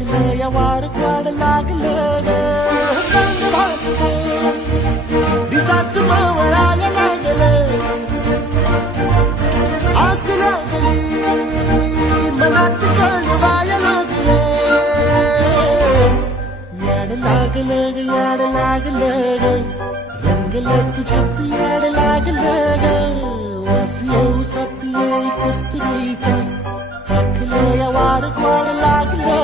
चाकलं या वार वाढ लागलं ग चांग भाजलं दिसाच मावळायला लागलं आस लागली मनात कळवायला लागलं याड लागलं ग याड लागलं ग रंगलं तुझ्यात याड लागलं ग वास येऊ साथी कस्तुरीचा चाकलं या वार वाढ लागलं